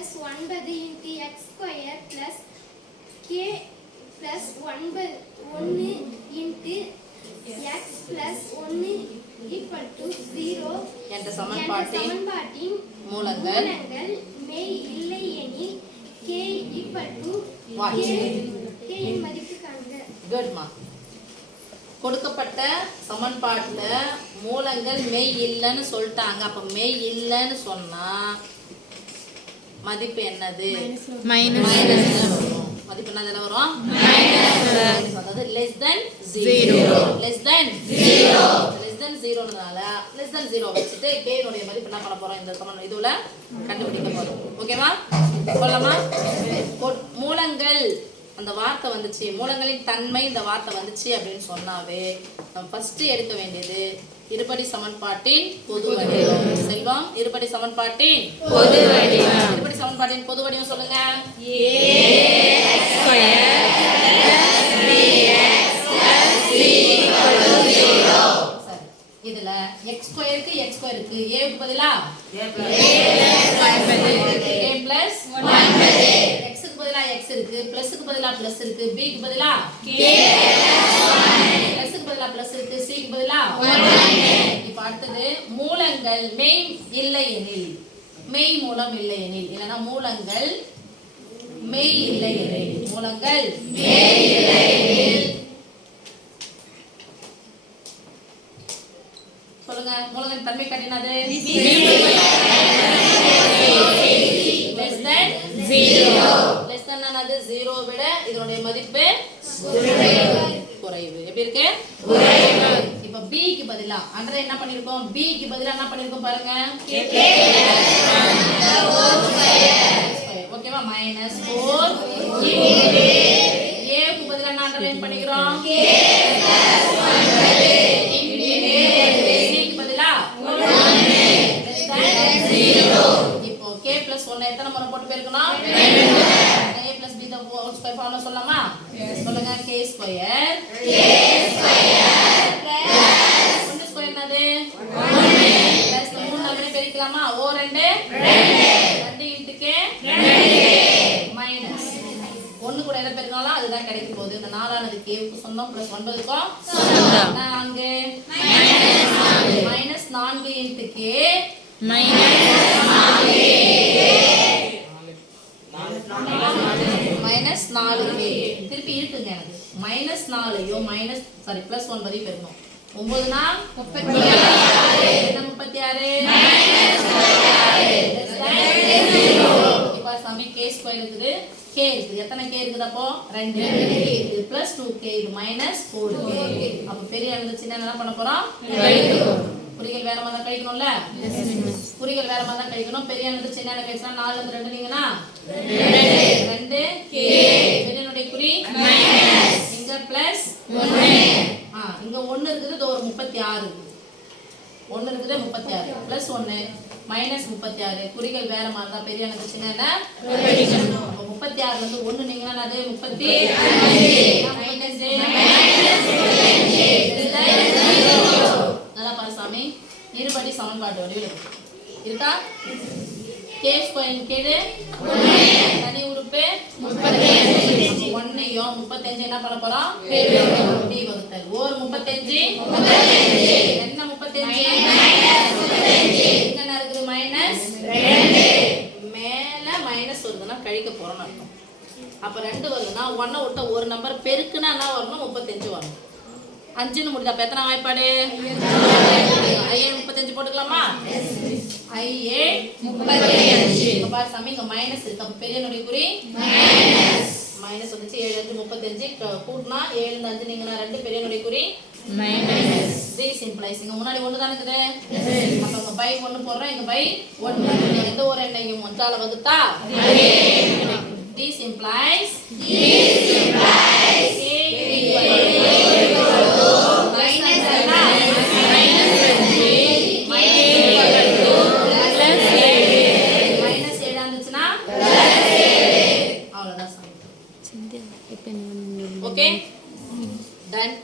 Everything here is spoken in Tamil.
பிளஸ் ஒன்பது into x square plus K plus ஒன்பது ஒன்று இன்ட்டு எக்ஸ் பிளஸ் ஒன்று ஈக்குவல் டு ஜீரோ என்ற சமன்பாட்டின் மூலங்கள் மெய் இல்லை எனில் K equal to What? K இன் மதிப்பு காண்க குட்மா கொடுக்கப்பட்ட சமன்பாட்டுல மூலங்கள் மெய் இல்லைன்னு சொல்லிட்டாங்க. அப்ப மெய் இல்லைன்னு சொன்னா மதிப்பு என்னது? மதிப்பு என்னதுல வரும். அதாவது less than zero less than zero less than ஜீரோனால less than zero வச்சுட்டு கேனுடைய மதிப்பு என்ன பண்ண போறோம் இந்த சமன் இதுல. கண்டுபிடிக்க போறோம். ஓகேவா சொல்லலாமா மூலங்கள். அந்த வார்த்தை வந்துச்சு. மூலங்களின் தன்மை இந்த வார்த்தை வந்துச்சு அப்படின்னு சொன்னாவே நம்ம ஃபர்ஸ்ட் எடுக்க வேண்டியது இருபடி சமன்பாட்டின் பொது வடிவம். செல்வம் இருபடி சமன்பாட்டின் பொது வடிவம். இருபடி சமன்பாட்டின் பொது வடிவம் சொல்லுங்க. இதுல x ஸ்கொயருக்கு x ஸ்கொயருக்கு a க்கு பதிலா? A பிளஸ் x க்கு பதிலா x இருக்கு. பிளஸ் க்கு பதிலா பிளஸ் இருக்கு. B க்கு பதிலா பிளஸ் க்கு பதிலா பிளஸ் இருக்கு. C க்கு பதிலா மூலங்கள் மெய் இல்லை எனில் மெய் மூலம் இல்லை எனில் இல்லைன்னா மூலங்கள் மெய் இல்லை எனில் மூலங்கள் மெய் இல்லை எனில் சொல்லுங்க மூலங்கள் தன்மை கட்டினது? Less than zero less than ஆனது ஜீரோ விட இதனுடைய மதிப்பு குறைவு. எப்படி இருக்கு? குறைவு. B க்கு பதிலா. அண்டர் என்ன பண்ணிருக்கோம்? B க்கு பதிலா என்ன பண்ணிருக்கோம் பாருங்க. ஓகேவா மைனஸ் ஃபோர் a க்கு பதிலா என்ன அண்டர்லைன் பண்ணிக்கிறோம்? இப்போ k plus 1 எத்தனை முறை போட்டு the whole square formula சொல்லலாமா? சொல்லுங்க. K square. K square. Plus 1 square என்னது? 1 மூணு அப்படியே பெருக்கலாமா? ஓ ரெண்டு. ரெண்டு இன்ட்டுக்கு மைனஸ் ஒண்ணு கூட என்ன பெருக்கலாம் அதுதான் கிடைக்க போகுது. இந்த நாலானது கேவுக்கு சொந்தம் பிளஸ் ஒன்பதுக்கும் நான்கு. மைனஸ் நான்கு இன்ட்டு கே மைனஸ் நாலு திருப்பி இருக்குங்க எனக்கு. மைனஸ் நாலையும் மைனஸ் சாரி பிளஸ் ஒன்பதையும் பெருக்கணும். ஒன்பதுனா முப்பத்தி ஆறு முப்பத்தி ஆறு. இப்போ சாமி கே ஸ்கொயர் இருக்குது. கே இருக்குது. எத்தனை கே இருக்குது அப்போ? ரெண்டு. இருக்குது பிளஸ் டூ கே இது மைனஸ் ஃபோர் கே அப்போ பெரிய எழுந்து சின்ன என்ன பண்ண போகிறோம் குறிகள் வேற மாதிரி தான் கழிக்கணும்ல? குறிகள் வேற மாதிரி தான் கழிக்கணும். பெரிய எழுந்து சின்ன கழிச்சா நாலு வந்து ரெண்டு நீங்கன்னா ரெண்டு. கே என்னுடைய குறி? இங்க பிளஸ் ஒன்று இங்க ஒண்ணு இருக்குது இது ஒரு முப்பத்தி ஆறு. ஒண்ணு இருக்குது முப்பத்தி ஆறு. பிளஸ் ஒண்ணு மைனஸ் முப்பத்தி ஆறு. குறிகள் வேற மாதிரி தான். பெரிய எனக்கு சின்ன என்ன? முப்பத்தி ஆறுல இருந்து ஒண்ணு நீங்கன்னா அது முப்பத்தி நல்லா பாரு சாமி. இருபடி சமன்பாட்டு வடிவில். இருக்கு. கே ஸ்கொயர் கேடு தனி உறுப்பு. ஒன்னையும் முப்பத்தஞ்சு என்ன பண்ண போறோம்? டி வகுத்தல். ஓர் முப்பத்தஞ்சு. என்ன முப்பத்தஞ்சு? என்ன இருக்குது? மைனஸ் மேல மைனஸ் வருதுன்னா கழிக்க போறோம்னு அர்த்தம். அப்ப ரெண்டு வருதுன்னா ஒன்னை விட்ட ஒரு நம்பர் பெருக்குன்னா என்ன வரணும் முப்பத்தஞ்சு வரணும் அஞ்சுன்னு முடிஞ்சா அப்ப எத்தனை வாய்ப்பாடு? ஐஏ முப்பத்தஞ்சு போட்டுக்கலாமா? ஐஏ முப்பத்தி அஞ்சு பாரு சாமி இங்க மைனஸ் இருக்கு. அப்ப பெரிய நொடி குறி? மைனஸ் வந்துச்சு ஏழு அஞ்சு முப்பத்தஞ்சு கூட்டினா ஏழு இந்த அஞ்சு நீங்கன்னா ரெண்டு பெரிய நொடி குறி த்ரீ சிம்பிளைஸ் இங்க முன்னாடி ஒண்ணு தானே இருக்குது? இங்க பை ஒண்ணு போடுறோம் இங்க பை ஒண்ணு எந்த ஒரு எண்ணையும் ஒன்றால வகுத்தா? டி சிம்பிளைஸ் వచ్చింది అయిపోయింది ఓకే డన్